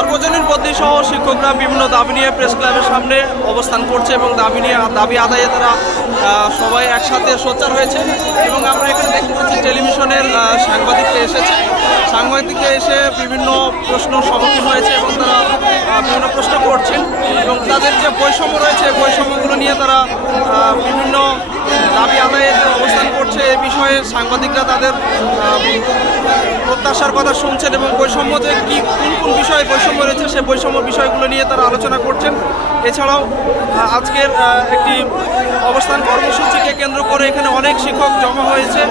সার্বজনীন বদলি সহ শিক্ষকরা বিভিন্ন দাবি নিয়ে প্রেস ক্লাবের সামনে অবস্থান করছে এবং দাবি আদায়ে তারা সবাই একসাথে সোচ্চার হয়েছে। এবং আমরা এখানে দেখতে পাচ্ছি টেলিভিশনের সাংবাদিকরা এসে বিভিন্ন প্রশ্নের সম্মুখীন হয়েছে এবং তারা বিভিন্ন প্রশ্ন করছেন এবং তাদের যে বৈষম্য রয়েছে বৈষম্যগুলো নিয়ে তারা বিভিন্ন দাবি আদায়ে অবস্থান করছে। এ বিষয়ে সাংবাদিকরা তাদের প্রত্যাশার কথা শুনছেন এবং বৈষম্য যে কোন বিষয়ে বৈষম্য রয়েছে সেই বৈষম্য বিষয়গুলো নিয়ে তারা আলোচনা করছেন। এছাড়াও আজকের একটি অবস্থান কর্মসূচিকে কেন্দ্র করে এখানে অনেক শিক্ষক জমা হয়েছে।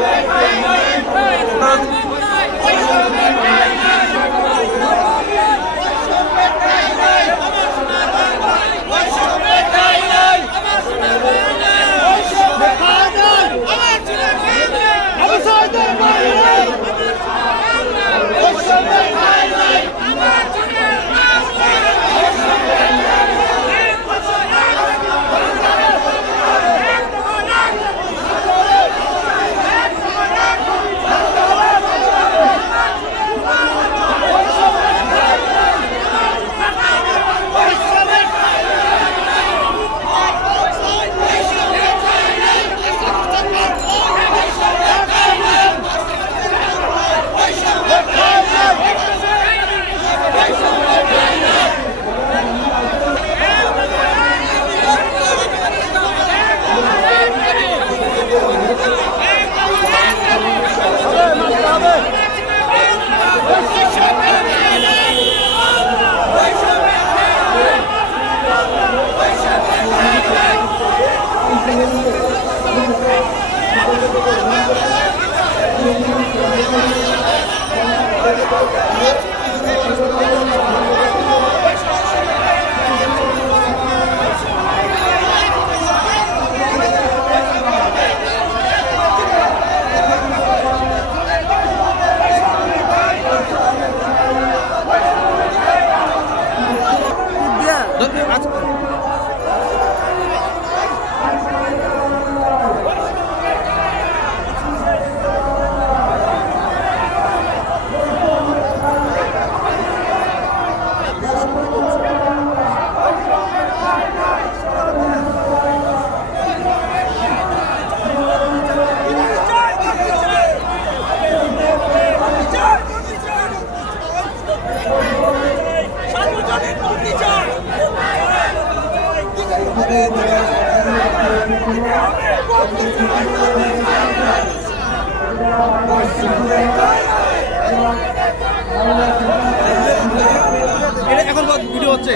এখন ভিডিও হচ্ছে।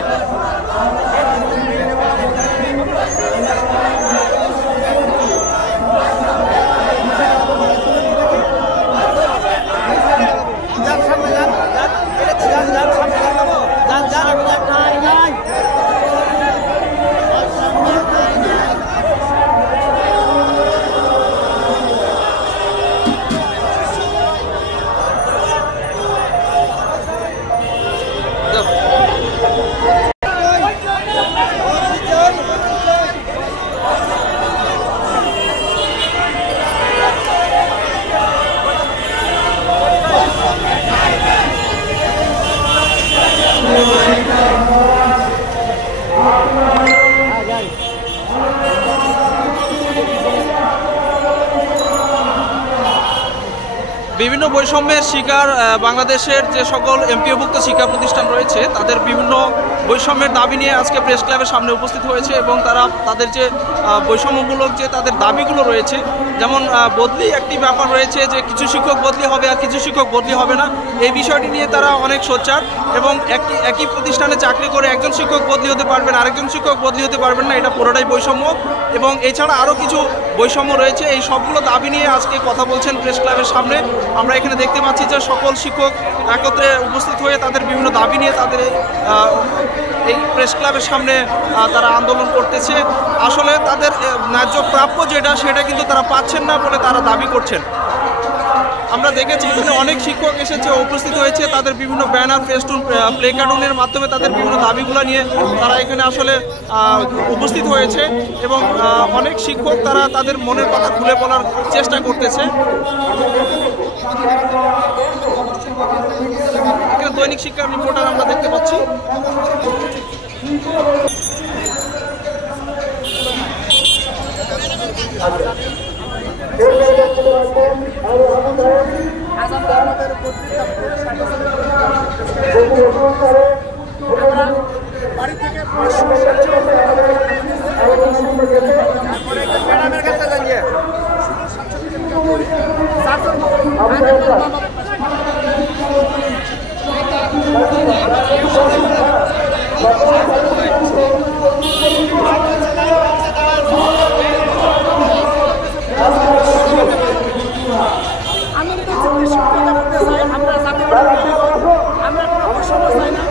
বিভিন্ন বৈষম্যের শিকার বাংলাদেশের যে সকল এমপিওভুক্ত শিক্ষা প্রতিষ্ঠান রয়েছে তাদের বিভিন্ন বৈষম্যের দাবি নিয়ে আজকে প্রেস ক্লাবের সামনে উপস্থিত হয়েছে এবং তারা তাদের যে বৈষম্যমূলক যে তাদের দাবিগুলো রয়েছে, যেমন বদলি একটি ব্যাপার রয়েছে যে কিছু শিক্ষক বদলি হবে আর কিছু শিক্ষক বদলি হবে না, এই বিষয়টি নিয়ে তারা অনেক সোচ্চার এবং একই প্রতিষ্ঠানে চাকরি করে একজন শিক্ষক বদলি হতে পারবেন আরেকজন শিক্ষক বদলি হতে পারবেন না, এটা পুরোটাই বৈষম্য। এবং এছাড়া আরও কিছু বৈষম্য রয়েছে, এই সবগুলো দাবি নিয়ে আজকে কথা বলছেন প্রেস ক্লাবের সামনে। আমরা এখানে দেখতে পাচ্ছি যে সকল শিক্ষক একত্রে উপস্থিত হয়ে তাদের বিভিন্ন দাবি নিয়ে তাদের এই প্রেস ক্লাবের সামনে তারা আন্দোলন করতেছে। আসলে তাদের ন্যায্য প্রাপ্য সেটা কিন্তু তারা পাচ্ছেন না বলে তারা দাবি করছেন। আমরা দেখেছি এখানে অনেক শিক্ষক এসেছে, উপস্থিত হয়েছে, তাদের বিভিন্ন ব্যানার, ফেস্টুন, প্লে কার্টুনের মাধ্যমে তাদের বিভিন্ন দাবিগুলো নিয়ে তারা এখানে আসলে উপস্থিত হয়েছে এবং অনেক শিক্ষক তারা তাদের মনের কথা খুলে বলার চেষ্টা করতেছে। দৈনিক শিক্ষার রিপোর্টার আমরা দেখতে পাচ্ছি। বাড়ি থেকে আমরা কোনো বৈষম্য চাই না।